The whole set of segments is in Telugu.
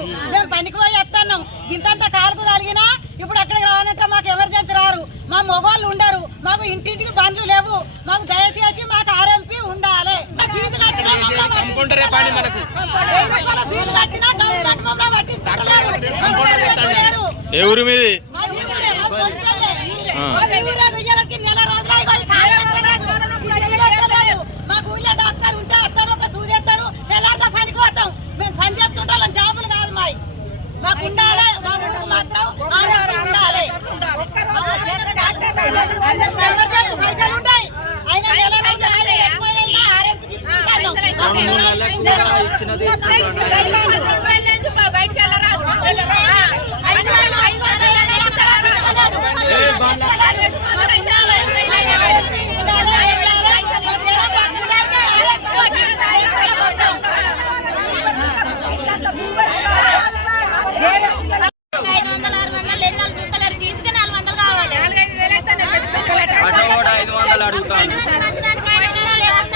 లేదు. మేము పనికి పోయి వస్తున్నాం. ఇంతంత కాలుకు తలిగినా ఇప్పుడు అక్కడికి రావాలంటే మాకు ఎమర్జెన్సీ రారు. మా మొగోళ్ళు ఉండరు. మాకు ఇంటింటికి బండ్లు లేవు. మాకు దయచేసి మాకు ఆర్ఎంపీ ఉండాలి. ఫీజు కట్టినా ఎవరు మీది? ఎమర్జెన్సీ పైసలు ఉంటాయి అయినా నెల రోజులు ఆయన ఎక్కువైనా ఆర్ఎంపీకి ఇచ్చుకుంటాను మాకు ఉండాలి. ఐదు వందలు ఆరు వందలు ఎన్ని వందలు చూస్తలేరు తీసుకుని నాలుగు వందలు కావాలి ఆటో కూడా ఐదు వందలు అడుగుతాను నచ్చడానికి ఐదు వందలు లేకుండా కానీ వచ్చి మేము అడుగుతాం. ఒక ఆర్ఎంపీ డాక్టర్ కావాలి ఈ ఊళ్ళో. అంటే రెండు ఆర్ఎంపీ డాక్టర్ లేదు. వందలకి ఏం డాక్టర్ చేస్తలేరు.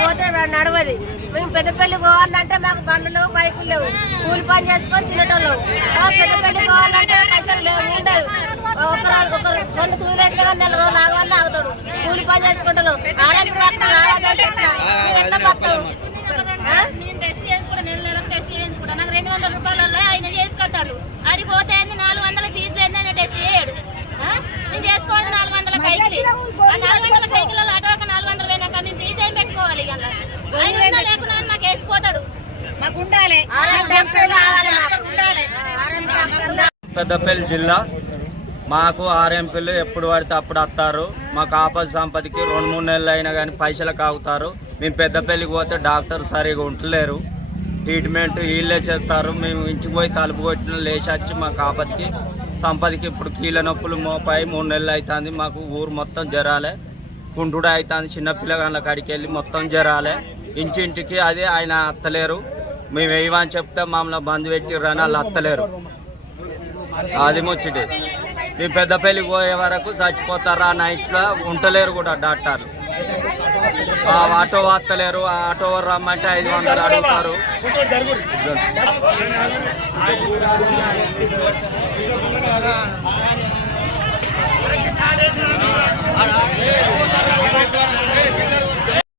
పోతే నడవది మేము పెద్దపల్లి పోవాలంటే మాకు బండ్లు లేవు బైకులు లేవు కూలి పని చేసుకొని తినేటోళ్ళం పెద్దపల్లి పోవాలంటే పైసలు లేవు ఉండవు ఒక రోజు ఒక రెండు సూదులు నెల రోజులు ఆగవల్ల ఆగుతాడు కూలి పని చేసుకుంటాను ఆరోగ్య డాక్టర్ ఎట్లా? రెండు వందల రూపాయలలో ఆయన చేసుకొస్తాడు ఆడిపోతే పోతే ఏంది నాలుగు వందల ఫీజు ఏంది ఆయన టెస్ట్ చేయడు ఆ? నేను చేసుకోవాలి నాలుగు వందల కైకిలి ఆ నాలుగు వందల కైకిలలో అటు ఒక నాలుగు వందలు పోయినాక మేము ఫీజు ఏం పెట్టుకోవాలి ఇక ఐదు వందలు లేకుండా ఆయన మాకు వేసిపోతాడు మాకు ఉండాలి ఆర్ఎంపీ డాక్టర్ కావాలి మాకు ఉండాలి ఆర్ఎంపీ డాక్టర్ పెద్దపల్లి జిల్లా. మాకు ఆర్ఎంపీలు ఎప్పుడు పడితే అప్పుడు వస్తారు మాకు ఆపద సంపదకి రెండు మూడు నెలలు అయినా కానీ పైసలకు ఆగుతారు మేము పెద్దపల్లికి పోతే డాక్టర్ సరిగా ఉంటలేరు. ట్రీట్మెంట్ వీళ్ళే చేస్తారు. మేము ఇంటికి పోయి తలుపు కొట్టిన లేచి వచ్చి మాకు ఆపదకి సంపదకి ఇప్పుడు కీళ్ళ నొప్పులు మోపాయి మూడు నెలలు అవుతుంది మాకు ఊరు మొత్తం జరాలే. కుంటుడు అవుతుంది చిన్న పిల్లగాళ్ళ కాడికి వెళ్ళి మొత్తం జరాలే. ఇంటింటికి అదే ఆయన అత్తలేరు. మేము వేయమని చెప్తే మమ్మల్ని బంద్ పెట్టిర్రని వాళ్ళు అత్తలేరు. అది ముచ్చటి. మీ పెద్దపల్లికి పోయే వరకు చచ్చిపోతారా నైట్లో ఉంటలేరు కూడా డాక్టర్. ఆ ఆటో వస్తలేరు ఆ ఆటో రమ్మంటే ఐదు వందలు అడుగుతారు.